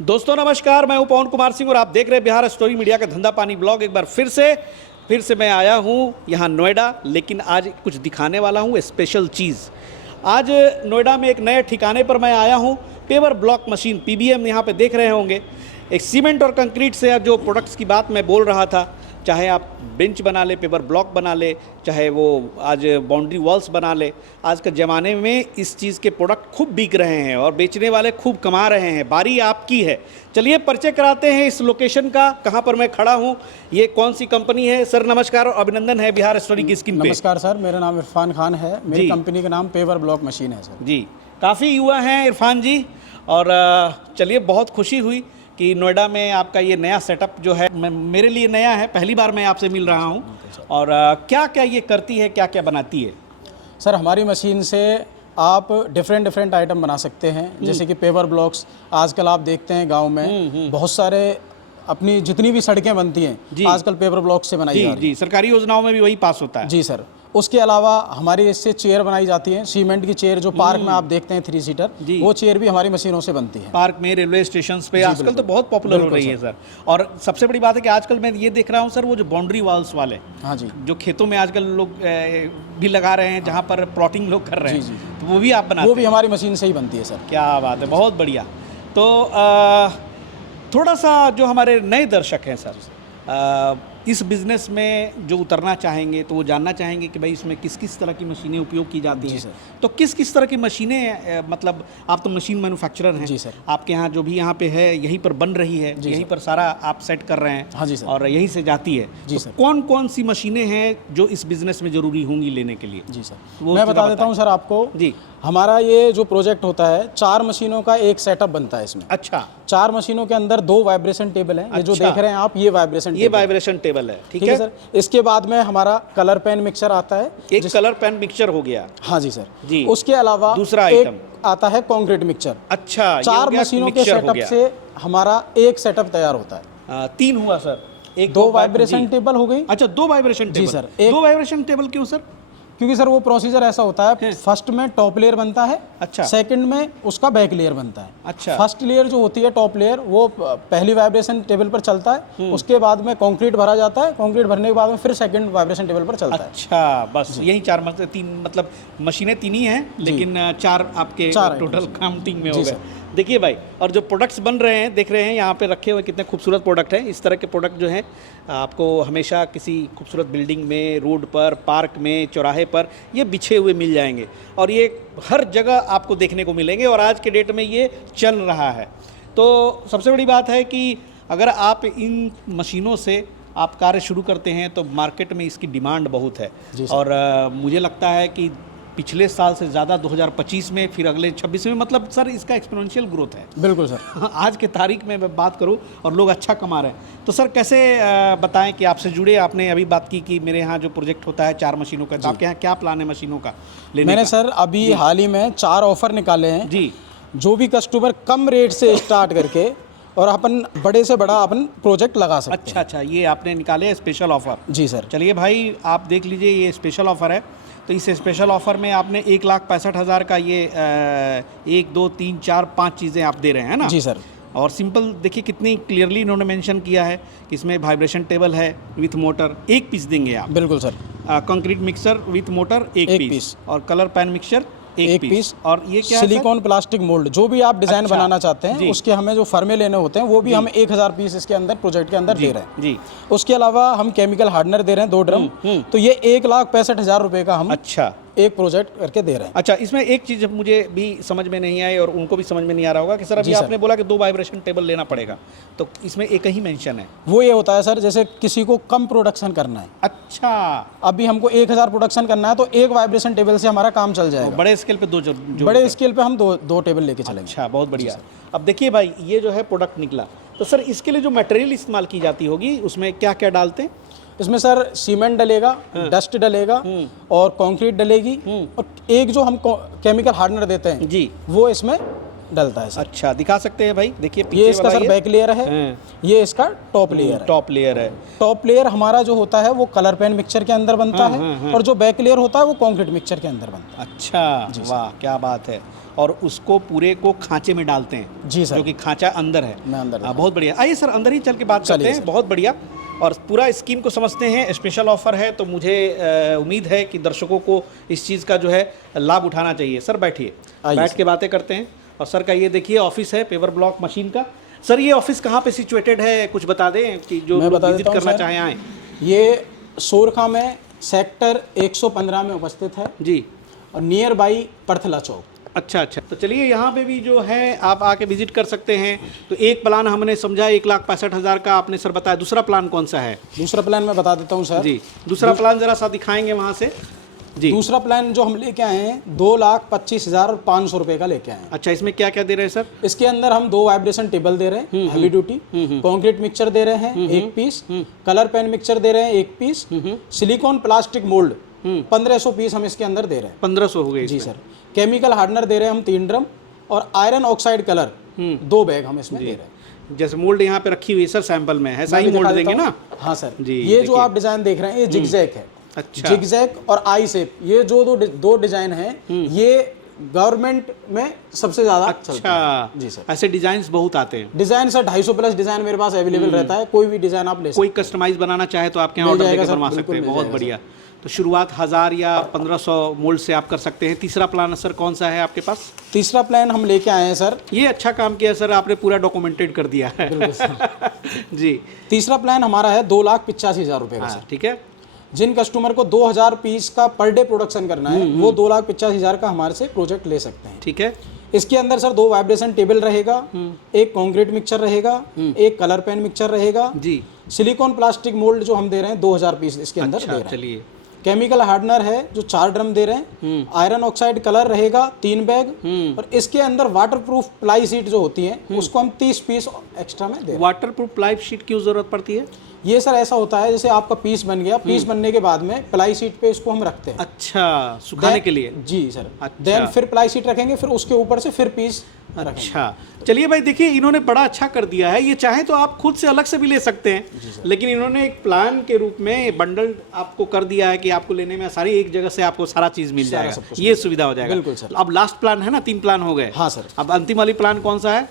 दोस्तों नमस्कार, मैं हूं पवन कुमार सिंह और आप देख रहे हैं बिहार स्टोरी मीडिया का धंधा पानी ब्लॉग। एक बार फिर से मैं आया हूं यहां नोएडा, लेकिन आज कुछ दिखाने वाला हूं स्पेशल चीज़। आज नोएडा में एक नए ठिकाने पर मैं आया हूं। पेवर ब्लॉक मशीन पीबीएम यहां पे देख रहे होंगे। एक सीमेंट और कंक्रीट से जो प्रोडक्ट्स की बात मैं बोल रहा था, चाहे आप बेंच बना ले, पेपर ब्लॉक बना ले, चाहे वो आज बाउंड्री वॉल्स बना ले, आज के ज़माने में इस चीज़ के प्रोडक्ट खूब बिक रहे हैं और बेचने वाले खूब कमा रहे हैं। बारी आपकी है। चलिए परिचय कराते हैं इस लोकेशन का, कहाँ पर मैं खड़ा हूँ, ये कौन सी कंपनी है। सर नमस्कार और अभिनंदन है बिहार स्टोरी की स्क्रीन पे। नमस्कार सर, मेरा नाम इरफान खान है। मेरी कंपनी का नाम पेवर ब्लॉक मशीन है सर। जी, काफ़ी युवा हैं इरफान जी, और चलिए बहुत खुशी हुई कि नोएडा में आपका ये नया सेटअप जो है मेरे लिए नया है, पहली बार मैं आपसे मिल रहा हूँ। और क्या क्या ये करती है, क्या क्या बनाती है? सर हमारी मशीन से आप डिफरेंट आइटम बना सकते हैं, जैसे कि पेवर ब्लॉक्स। आजकल आप देखते हैं गांव में बहुत सारे अपनी जितनी भी सड़कें बनती हैं आजकल पेवर ब्लॉक से बनाई जा रही जी, सरकारी योजनाओं में भी वही पास होता है। जी सर। उसके अलावा हमारी इससे चेयर बनाई जाती है, सीमेंट की चेयर जो पार्क में आप देखते हैं 3 सीटर, वो चेयर भी हमारी मशीनों से बनती है। पार्क में, रेलवे स्टेशन पे आजकल तो बहुत पॉपुलर हो रही है सर। और सबसे बड़ी बात है कि आजकल मैं ये देख रहा हूँ सर, वो जो बाउंड्री वॉल्स वाले, हाँ जी, जो खेतों में आजकल लोग भी लगा रहे हैं, जहाँ पर प्लॉटिंग लोग कर रहे हैं, तो वो भी आप बनाते हैं? वो भी हमारी मशीन से ही बनती है सर। क्या बात है, बहुत बढ़िया। तो थोड़ा सा जो हमारे नए दर्शक हैं सर, इस बिज़नेस में जो उतरना चाहेंगे तो वो जानना चाहेंगे कि भाई इसमें किस किस तरह की मशीनें उपयोग की जाती हैं। तो किस किस तरह की मशीनें, मतलब आप तो मशीन मैन्युफैक्चरर हैं जी सर, आपके यहाँ जो भी यहाँ पे है यहीं पर बन रही है, यहीं पर सारा आप सेट कर रहे हैं? हाँ जी सर। और यहीं से जाती है जी तो सर। कौन कौन सी मशीनें हैं जो इस बिज़नेस में ज़रूरी होंगी लेने के लिए? जी सर, मैं बता देता हूँ सर आपको। जी, हमारा ये जो प्रोजेक्ट होता है 4 मशीनों का एक सेटअप बनता है इसमें। अच्छा, 4 मशीनों के अंदर 2 वाइब्रेशन टेबल हैं। ये जो देख रहे हैं आप, ये वाइब्रेशन टेबल है। ठीक है सर। इसके बाद में हमारा कलर पेन मिक्सचर आता है, एक कलर पेन मिक्सचर हो गया। हाँ जी सर जी। उसके अलावा दूसरा आइटम आता है कंक्रीट मिक्सचर। अच्छा, 4 मशीनों के सेटअप से हमारा एक सेटअप तैयार होता है। 3 हुआ सर, एक 2 वाइब्रेशन टेबल हो गई। अच्छा, 2 वाइब्रेशन टेबल। जी सर। 2 वाइब्रेशन टेबल क्यों सर? क्योंकि सर वो प्रोसीजर ऐसा होता है, फर्स्ट में टॉप लेयर बनता है, अच्छा, सेकंड में उसका बैक लेयर बनता है। अच्छा, फर्स्ट लेयर जो होती है टॉप लेयर, वो पहली वाइब्रेशन टेबल पर चलता है, उसके बाद में कंक्रीट भरा जाता है, कंक्रीट भरने के बाद में फिर सेकंड वाइब्रेशन टेबल पर चलता है। अच्छा, बस यही 3 मतलब मशीनें 3 ही हैं, लेकिन 4 आपके टोटल काउंटिंग में हो गए। देखिए भाई, और जो प्रोडक्ट्स बन रहे हैं देख रहे हैं यहाँ पे रखे हुए, कितने खूबसूरत प्रोडक्ट हैं। इस तरह के प्रोडक्ट जो हैं आपको हमेशा किसी खूबसूरत बिल्डिंग में, रोड पर, पार्क में, चौराहे पर ये बिछे हुए मिल जाएंगे और ये हर जगह आपको देखने को मिलेंगे और आज के डेट में ये चल रहा है। तो सबसे बड़ी बात है कि अगर आप इन मशीनों से आप कार्य शुरू करते हैं तो मार्केट में इसकी डिमांड बहुत है। और मुझे लगता है कि पिछले साल से ज़्यादा 2025 में, फिर अगले 26 में, मतलब सर इसका एक्सपोनेंशियल ग्रोथ है। बिल्कुल सर। आज के तारीख में मैं बात करूं और लोग अच्छा कमा रहे हैं, तो सर कैसे बताएं कि आपसे जुड़े? आपने अभी बात की कि मेरे यहाँ जो प्रोजेक्ट होता है 4 मशीनों का, तो आपके यहाँ क्या प्लान है मशीनों का लेने का? मैंने सर अभी हाल ही में 4 ऑफर निकाले हैं जी। जो भी कस्टमर कम रेट से स्टार्ट करके और अपन बड़े से बड़ा अपन प्रोजेक्ट लगा सकते हैं। अच्छा, ये आपने निकाले स्पेशल ऑफर? जी सर। चलिए भाई, आप देख लीजिए, ये स्पेशल ऑफर है। तो इस स्पेशल ऑफर में आपने 1,65,000 का ये 1 2 3 4 5 चीज़ें आप दे रहे हैं ना? जी सर। और सिंपल देखिए कितनी क्लियरली इन्होंने मेंशन किया है कि इसमें वाइब्रेशन टेबल है विथ मोटर, 1 पीस देंगे आप। बिल्कुल sir. Concrete mixer with motor 1 piece, और कलर पैन मिक्सचर 1 पीस। और ये क्या सिलिकॉन प्लास्टिक मोल्ड, जो भी आप डिजाइन बनाना चाहते हैं उसके हमें जो फर्मे लेने होते हैं वो भी हम 1000 पीस इसके अंदर प्रोजेक्ट के अंदर दे रहे हैं जी। उसके अलावा हम केमिकल हार्डनर दे रहे हैं 2 ड्रम। तो ये 1,65,000 रुपए का हम एक प्रोजेक्ट करके दे रहे हैं। अच्छा, इसमें एक चीज़ मुझे भी समझ में नहीं आई और उनको भी समझ में नहीं आ रहा होगा कि सर अभी आपने बोला कि 2 वाइब्रेशन टेबल लेना पड़ेगा, तो इसमें एक ही मेंशन है। वो ये होता है सर, जैसे किसी को कम प्रोडक्शन करना है। अच्छा, अभी हमको 1000 प्रोडक्शन करना है तो 1 वाइब्रेशन टेबल से हमारा काम चल जाएगा। बड़े स्केल पे बड़े स्केल पे हम दो टेबल लेके चलेंगे। अच्छा, बहुत बढ़िया। अब देखिए भाई, ये जो है प्रोडक्ट निकला, तो सर इसके लिए जो मटेरियल इस्तेमाल की जाती होगी उसमें क्या क्या डालते हैं? इसमें सर सीमेंट डलेगा, डस्ट डलेगा और कंक्रीट डलेगी, और एक जो हम केमिकल हार्डनर देते हैं जी, वो इसमें डलता है सर। अच्छा, दिखा सकते हैं भाई, देखिए पीछे ये इसका सर बैक लेयर है, ये इसका टॉप लेयर है। टॉप लेयर है। टॉप लेयर हमारा जो होता है वो कलर पेन मिक्सचर के अंदर बनता है, और जो बैक लेयर होता है वो कंक्रीट मिक्सचर के अंदर बनता है। अच्छा, वाह क्या बात है। और उसको पूरे को खांचे में डालते हैं। जी सर, जो कि खांचा अंदर है। मैं अंदर। बहुत बढ़िया, आइए सर अंदर ही चल के बात करते हैं। बहुत बढ़िया, और पूरा स्कीम को समझते हैं। स्पेशल ऑफर है, तो मुझे उम्मीद है कि दर्शकों को इस चीज़ का जो है लाभ उठाना चाहिए। सर बैठिए, बैठ के बातें करते हैं। और सर का ये देखिए ऑफिस है पेवर ब्लॉक मशीन का। सर ये ऑफिस कहाँ पे सिचुएटेड है, कुछ बता दें कि जो विजिट करना चाहें आएँ। ये सोरखा में सेक्टर 115 में उपस्थित है जी, और नियर बाई परथला चौक। अच्छा अच्छा, तो चलिए यहाँ पे भी जो है आप आके विजिट कर सकते हैं। तो एक प्लान हमने समझा 1,65,000 का आपने सर बताया, दूसरा प्लान कौन सा है? दूसरा प्लान मैं बता देता हूँ सर जी, दूसरा प्लान जरा सा दिखाएंगे वहाँ से जी। दूसरा प्लान जो हम लेके आए हैं 2,25,500 रुपए का लेके आए हैं। अच्छा, इसमें क्या क्या दे रहे हैं सर? इसके अंदर हम 2 वाइब्रेशन टेबल दे रहे हैं हेवी ड्यूटी, कंक्रीट मिक्सचर दे रहे हैं 1 पीस, कलर पेन मिक्सचर दे रहे हैं 1 piece, silicone plastic mould 1500 piece हम इसके अंदर दे रहे हैं। 1500 हो गए जी सर। केमिकल हार्डनर दे रहे हैं हम 3 ड्रम, और आयरन ऑक्साइड कलर 2 बैग हम इसमें दे रहे हैं। जैसे मोल्ड यहाँ पे रखी हुई है सर सैंपल में है, सही मोल्ड देंगे ना? हाँ सर जी। ये जो आप डिजाइन देख रहे हैं ये जिगजैग है। अच्छा, जिगजैग और आई शेप, ये जो दो डिजाइन हैं ये गवर्नमेंट में सबसे ज्यादा चलता है। जी सर। ऐसे डिजाइन्स बहुत आते हैं। डिजाइन सर 250 प्लस डिजाइन मेरे पास अवेलेबल रहता है, कोई भी डिजाइन आप ले सकते हैं। कोई कस्टमाइज बनाना चाहे तो आपके यहाँ ऑर्डर देकर बनवा सकते हैं। बहुत बढ़िया। तो शुरुआत 1000 या 1500 मोल्ड से आप कर सकते हैं। तीसरा प्लान सर कौन सा है आपके पास? तीसरा प्लान हम लेके आए हैं सर, ये अच्छा काम किया सर, आपने पूरा डॉक्यूमेंटेड कर दिया है जी। तीसरा प्लान हमारा है 2,85,000 रुपए का। ठीक है। जिन कस्टमर को 2000 पीस का पर डे प्रोडक्शन करना है वो 2,85,000 का हमारे से प्रोजेक्ट ले सकते हैं। ठीक है। इसके अंदर सर 2 वाइब्रेशन टेबल रहेगा, एक कंक्रीट मिक्सचर रहेगा, एक कलर पेन मिक्सचर रहेगा जी, सिलिकॉन प्लास्टिक मोल्ड जो हम दे रहे हैं 2000 पीस इसके अंदर दे रहे हैं। चलिए, केमिकल हार्डनर है जो 4 ड्रम दे रहे हैं, आयरन ऑक्साइड कलर रहेगा 3 बैग, और इसके अंदर वाटरप्रूफ प्लाई शीट जो होती है उसको हम 30 पीस एक्स्ट्रा में दे रहे हैं। वाटरप्रूफ प्लाई शीट की जरूरत पड़ती है? ये सर ऐसा होता है जैसे आपका पीस बन गया, पीस बनने के बाद में प्लाई शीट पे इसको हम रखते हैं। अच्छा, सुखाने के लिए? जी सर। देन फिर प्लाई शीट रखेंगे, फिर उसके ऊपर से फिर पीस। अच्छा, चलिए भाई देखिए इन्होंने बड़ा अच्छा कर दिया है। ये चाहे तो आप खुद से अलग से भी ले सकते हैं, लेकिन इन्होंने एक प्लान के रूप में बंडल आपको कर दिया है कि आपको लेने में सारी एक जगह से आपको सारा चीज मिल जाएगा, ये सुविधा हो जाएगा। बिल्कुल सर। अब लास्ट प्लान है ना, 3 प्लान हो गए। हाँ सर। अब अंतिम वाली प्लान कौन सा है?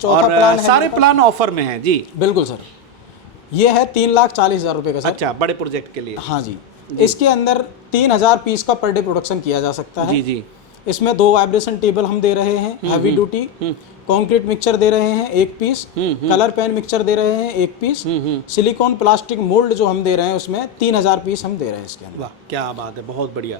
चौथा प्लान है, सारे प्लान ऑफर में है जी। बिल्कुल सर। ये है 3,40,000 रुपए का सर। अच्छा, बड़े प्रोजेक्ट के लिए? हाँ जी। इसके अंदर 3000 पीस का पर डे प्रोडक्शन किया जा सकता है। जी जी। इसमें 2 वाइब्रेशन टेबल हम दे रहे हैं हैवी ड्यूटी, कंक्रीट मिक्सचर दे रहे हैं 1 पीस, कलर पेन मिक्सचर दे रहे हैं 1 पीस, सिलिकॉन प्लास्टिक मोल्ड जो हम दे रहे हैं उसमें 3000 पीस हम दे रहे हैं इसके अंदर। वाह क्या बात है, बहुत बढ़िया।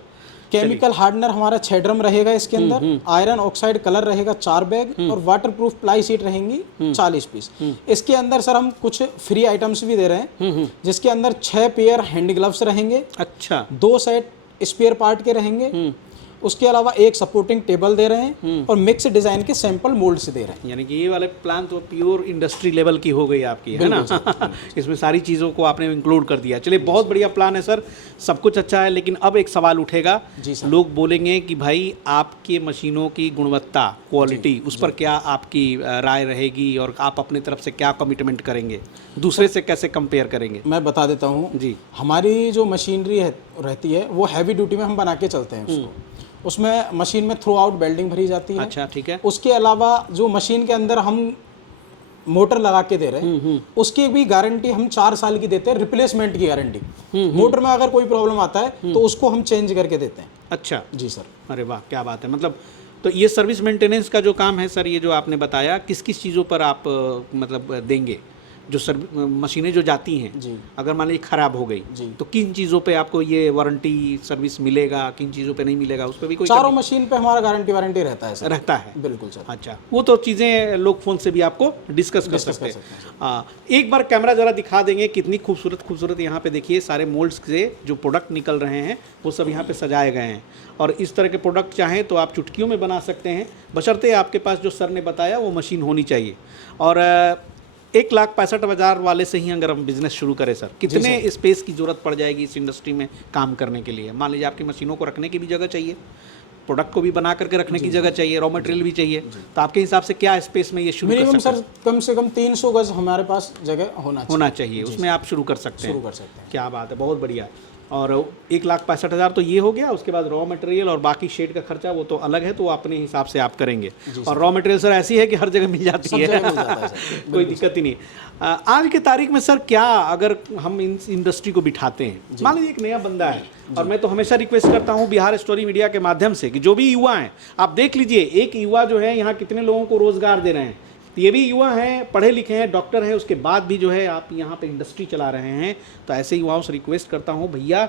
केमिकल हार्डनर हमारा 6 ड्रम रहेगा इसके अंदर, आयरन ऑक्साइड कलर रहेगा 4 बैग, और वाटरप्रूफ प्लाई शीट रहेंगी 40 पीस। इसके अंदर सर हम कुछ फ्री आइटम्स भी दे रहे हैं, जिसके अंदर 6 पेयर हैंड ग्लव्स रहेंगे। अच्छा। 2 सेट स्पेयर पार्ट के रहेंगे। उसके अलावा एक सपोर्टिंग टेबल दे रहे हैं, और मिक्स डिजाइन के सैंपल मोल्ड से दे रहे हैं। यानी कि ये वाले प्लान तो प्योर इंडस्ट्री लेवल की हो गई आपकी, है ना? इसमें सारी चीज़ों को आपने इंक्लूड कर दिया। चलिए, बहुत बढ़िया प्लान है सर, सब कुछ अच्छा है। लेकिन अब एक सवाल उठेगा, लोग बोलेंगे कि भाई आपके मशीनों की गुणवत्ता, क्वालिटी, उस पर क्या आपकी राय रहेगी, और आप अपने तरफ से क्या कमिटमेंट करेंगे, दूसरे से कैसे कंपेयर करेंगे? मैं बता देता हूँ जी। हमारी जो मशीनरी रहती है वो हैवी ड्यूटी में हम बना के चलते हैं उसको। उसमें मशीन में थ्रू आउट वेल्डिंग भरी जाती है। अच्छा, ठीक है। उसके अलावा जो मशीन के अंदर हम मोटर लगा के दे रहे हैं उसकी भी गारंटी हम 4 साल की देते हैं, रिप्लेसमेंट की गारंटी। मोटर में अगर कोई प्रॉब्लम आता है तो उसको हम चेंज करके देते हैं। अच्छा जी सर। अरे वाह क्या बात है। मतलब तो ये सर्विस मेंटेनेंस का जो काम है सर, ये जो आपने बताया, किस किस चीज़ों पर आप मतलब देंगे? जो मशीनें जो जाती हैं जी, अगर मान लीजिए खराब हो गई जी, तो किन चीज़ों पे आपको ये वारंटी सर्विस मिलेगा, किन चीज़ों पे नहीं मिलेगा, उस पर भी कोई? चारों मशीन पे हमारा गारंटी वारंटी रहता है सर। रहता है? बिल्कुल सर। अच्छा, वो तो चीज़ें लोग फ़ोन से भी आपको डिस्कस कर सकते हैं। एक बार कैमरा ज़रा दिखा देंगे, कितनी खूबसूरत यहाँ पे देखिए सारे मोल्ड्स से जो प्रोडक्ट निकल रहे हैं वो सब यहाँ पे सजाए गए हैं। और इस तरह के प्रोडक्ट चाहें तो आप चुटकियों में बना सकते हैं, बशर्ते आपके पास जो सर ने बताया वो मशीन होनी चाहिए। और 1,65,000 वाले से ही अगर हम बिजनेस शुरू करें सर, कितने स्पेस की जरूरत पड़ जाएगी इस इंडस्ट्री में काम करने के लिए? मान लीजिए आपकी मशीनों को रखने की भी जगह चाहिए। प्रोडक्ट को भी बना करके रखने की जगह चाहिए, रॉ मटेरियल भी चाहिए। तो आपके हिसाब से क्या स्पेस में ये शुरू कर सकते हैं? सर कम से कम 300 गज हमारे पास जगह होना चाहिए, उसमें आप शुरू कर सकते हैं। शुरू कर सकते हैं। क्या बात है, बहुत बढ़िया। और 1,65,000 तो ये हो गया, उसके बाद रॉ मटेरियल और बाकी शेड का खर्चा वो तो अलग है, तो अपने हिसाब से आप करेंगे। और रॉ मटेरियल सर ऐसी है कि हर जगह मिल जाती है, कोई दिक्कत ही नहीं। आज के तारीख में सर क्या अगर हम इन इंडस्ट्री को बिठाते हैं, मान लीजिए एक नया बंदा है, और मैं तो हमेशा रिक्वेस्ट करता हूँ बिहार स्टोरी मीडिया के माध्यम से कि जो भी युवा हैं, आप देख लीजिए एक युवा जो है यहाँ कितने लोगों को रोजगार दे रहे हैं। ये भी युवा हैं, पढ़े लिखे हैं, डॉक्टर हैं, उसके बाद भी जो है आप यहाँ पे इंडस्ट्री चला रहे हैं। तो ऐसे युवाओं से रिक्वेस्ट करता हूँ भैया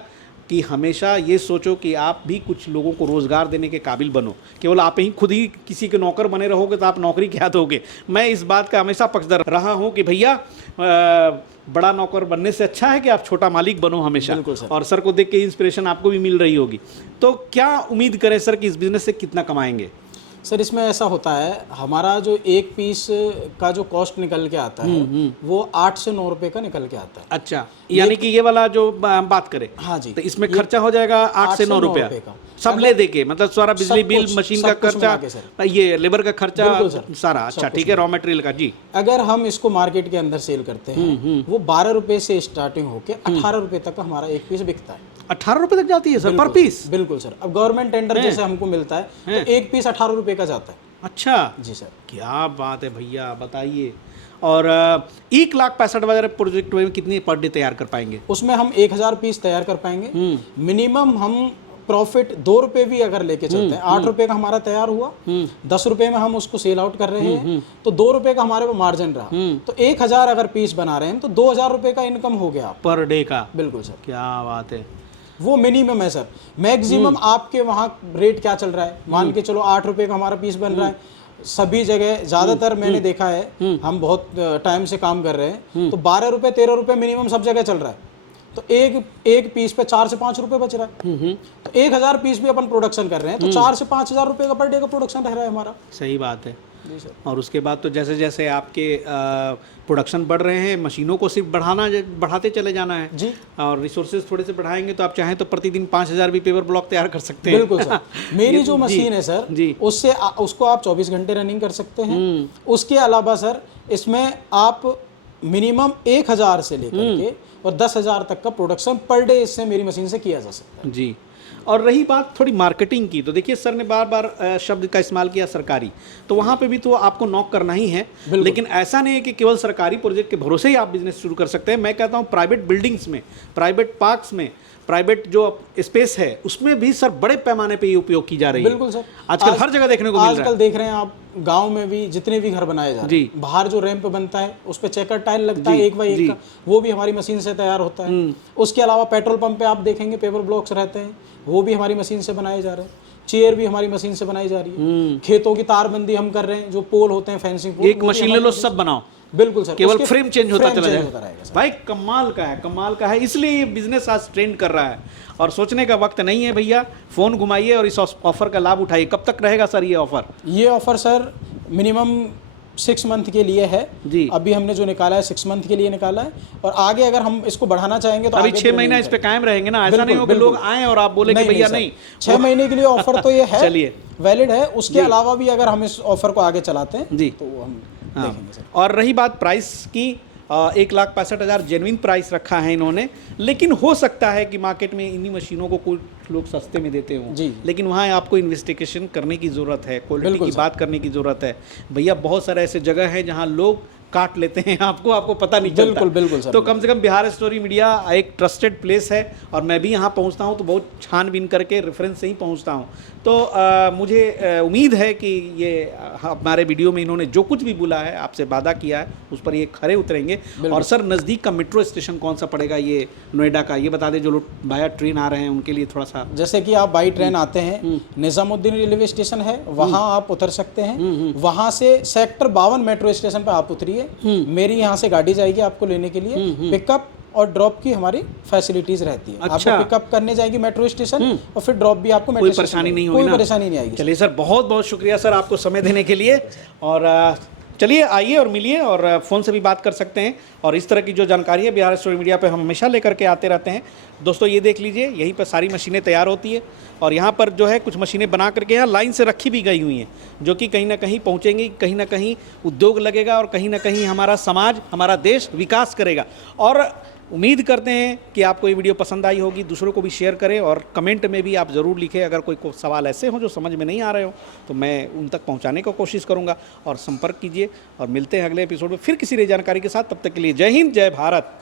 कि हमेशा ये सोचो कि आप भी कुछ लोगों को रोज़गार देने के काबिल बनो। केवल आप ही खुद ही किसी के नौकर बने रहोगे तो आप नौकरी क्या दोगे। मैं इस बात का हमेशा पक्षधर रहा हूँ कि भैया बड़ा नौकर बनने से अच्छा है कि आप छोटा मालिक बनो हमेशा। और सर को देख के इंस्पिरेशन आपको भी मिल रही होगी। तो क्या उम्मीद करें सर कि इस बिज़नेस से कितना कमाएंगे? सर इसमें ऐसा होता है, हमारा जो एक पीस का जो कॉस्ट निकल के आता है वो 8 से 9 रुपए का निकल के आता है। अच्छा, यानी कि ये वाला जो बात करें, हाँ जी, तो इसमें खर्चा हो जाएगा 8 से 9 रुपया का सब ले दे के, मतलब सारा बिजली बिल, मशीन का खर्चा, ये लेबर का खर्चा सारा। अच्छा ठीक है, रॉ मटेरियल का जी। अगर हम इसको मार्केट के अंदर सेल करते हैं वो 12 रुपए से स्टार्टिंग होके 18 रुपए तक का हमारा एक पीस बिकता है। 18 रुपए तक जाती है सर पर पीस? बिल्कुल सर। अब गवर्नमेंट टेंडर जैसे हमको मिलता है तो एक पीस 18 रुपए का जाता है। अच्छा जी सर, क्या बात है भैया, बताइए। और 1,65,000 प्रोजेक्ट में कितनी पर डे तैयार कर पाएंगे? उसमें हम 1000 पीस तैयार कर पाएंगे। मिनिमम हम प्रॉफिट 2 रुपए भी अगर लेके चलते हैं, 8 रुपए का हमारा तैयार हुआ, 10 रुपए में हम उसको सेल आउट कर रहे हैं तो 2 रुपए का हमारे को मार्जिन रहा। तो 1000 अगर पीस बना रहे हैं तो 2000 रुपए का इनकम हो गया पर डे का। बिल्कुल सर, क्या बात है। वो मिनिमम है सर। मैक्सिमम आपके वहाँ रेट क्या चल रहा है, मान के चलो 8 रुपए का हमारा पीस बन रहा है सभी जगह। ज्यादातर मैंने देखा है, हम बहुत टाइम से काम कर रहे हैं, तो 12 रुपए 13 रुपए मिनिमम सब जगह चल रहा है। तो एक पीस पे 4 से 5 रुपए बच रहा है। तो 1000 पीस भी अपन प्रोडक्शन कर रहे हैं तो 4 से 5,000 रुपए का पर डे का प्रोडक्शन रह रहा है हमारा। सही बात है। और उसके बाद तो जैसे जैसे आपके प्रोडक्शन बढ़ रहे हैं, मशीनों को सिर्फ बढ़ाते चले जाना है जी। और रिसोर्सेज थोड़े से बढ़ाएंगे तो आप चाहें तो प्रतिदिन 5,000 भी पेपर ब्लॉक तैयार कर सकते हैं। बिल्कुल सर। मेरी जो मशीन है सर जी, उससे उसको आप 24 घंटे रनिंग कर सकते हैं। उसके अलावा सर इसमें आप मिनिमम 1000 से लेकर के और 10,000 तक का प्रोडक्शन पर डे इससे मेरी मशीन से किया जा सकता है जी। और रही बात थोड़ी मार्केटिंग की, तो देखिए सर ने बार बार शब्द का इस्तेमाल किया सरकारी, तो वहाँ पे भी तो आपको नॉक करना ही है। लेकिन ऐसा नहीं है कि केवल सरकारी प्रोजेक्ट के भरोसे ही आप बिजनेस शुरू कर सकते हैं। मैं कहता हूँ प्राइवेट बिल्डिंग्स में, प्राइवेट पार्क्स में, प्राइवेट जो स्पेस है उसमें भी सर बड़े पैमाने पे ये उपयोग की जा रही है। बिल्कुल सर, आजकल हर जगह देखने को मिल रहा है। आजकल देख रहे हैं आप गांव में भी जितने भी घर बनाए जा रहे हैं, बाहर जो रैंप बनता है उस पर चेकर टाइल लगता है 1x1 का, वो भी हमारी मशीन से तैयार होता है। उसके अलावा पेट्रोल पंप पे आप देखेंगे पेपर ब्लॉक्स रहते हैं, वो भी हमारी मशीन से बनाए जा रहे हैं। चेयर भी हमारी मशीन से बनाई जा रही है। खेतों की तारबंदी हम कर रहे हैं, जो पोल होते हैं फेंसिंग पोल, एक मशीन ले लो सब बनाओ। बिल्कुल सर, केवल फ्रेम चेंज होता चला जाएगा। भाई कमाल का है, कमाल का है। इसलिए ये बिजनेस आज ट्रेंड कर रहा है और सोचने का वक्त नहीं है भैया। फोन घुमाइए और इस ऑफर का लाभ उठाइए। कब तक रहेगा सर ये ऑफर? ये ऑफर सर मिनिमम 6 मंथ के लिए है जी। अभी हमने जो निकाला है 6 मंथ के लिए निकाला है, और आगे अगर हम इसको बढ़ाना चाहेंगे तो अभी 6 महीना इस पे कायम रहेंगे ना? ऐसा नहीं हो कि लोग आए और आप बोले कि भैया नहीं। 6 महीने के लिए ऑफर तो ये है, चलिए वैलिड है। उसके अलावा भी अगर हम इस ऑफर को आगे चलाते हैं जी तो हम देखेंगे सर। और रही बात प्राइस की, 1,65,000 जेन्युइन प्राइस रखा है इन्होंने, लेकिन हो सकता है कि मार्केट में इन्हीं मशीनों को कुछ लोग सस्ते में देते हों, लेकिन वहाँ आपको इन्वेस्टिगेशन करने की ज़रूरत है, क्वालिटी की बात करने की ज़रूरत है भैया। बहुत सारे ऐसे जगह है जहाँ लोग काट लेते हैं, आपको पता नहीं चलता। बिल्कुल सर। तो कम से कम बिहार स्टोरी मीडिया एक ट्रस्टेड प्लेस है, और मैं भी यहाँ पहुँचता हूँ तो बहुत छानबीन करके रेफरेंस से ही पहुँचता हूँ। तो मुझे उम्मीद है कि ये हमारे वीडियो में इन्होंने जो कुछ भी बोला है, आपसे वादा किया है, उस पर ये खरे उतरेंगे। और सर नज़दीक का मेट्रो स्टेशन कौन सा पड़ेगा ये नोएडा का, ये बता दें जो लोग बाया ट्रेन आ रहे हैं उनके लिए थोड़ा सा। जैसे कि आप बाई ट्रेन आते हैं, निजामुद्दीन रेलवे स्टेशन है, वहाँ आप उतर सकते हैं। वहाँ से सेक्टर 52 मेट्रो स्टेशन पर आप उतरिए, मेरी यहाँ से गाड़ी जाएगी आपको लेने के लिए। पिकअप और ड्रॉप की हमारी फैसिलिटीज रहती है। अच्छा। आपको पिकअप करने जाएगी मेट्रो स्टेशन और फिर ड्रॉप भी आपको मेट्रो स्टेशन। कोई परेशानी नहीं होगी, कोई परेशानी नहीं आएगी। चलिए सर, बहुत बहुत शुक्रिया सर आपको समय देने के लिए। और चलिए आइए और मिलिए, और फ़ोन से भी बात कर सकते हैं। और इस तरह की जो जानकारी है बिहार स्टोरी मीडिया पे हम हमेशा लेकर के आते रहते हैं। दोस्तों ये देख लीजिए, यहीं पर सारी मशीनें तैयार होती है, और यहाँ पर जो है कुछ मशीनें बना करके यहाँ लाइन से रखी भी गई हुई हैं, जो कि कहीं ना कहीं पहुँचेंगी, कहीं ना कहीं उद्योग लगेगा, और कहीं ना कहीं हमारा समाज, हमारा देश विकास करेगा। और उम्मीद करते हैं कि आपको ये वीडियो पसंद आई होगी, दूसरों को भी शेयर करें, और कमेंट में भी आप ज़रूर लिखें अगर कोई सवाल ऐसे हो जो समझ में नहीं आ रहे हो, तो मैं उन तक पहुंचाने की कोशिश करूंगा। और संपर्क कीजिए, और मिलते हैं अगले एपिसोड में फिर किसी नई जानकारी के साथ। तब तक के लिए जय हिंद, जय भारत।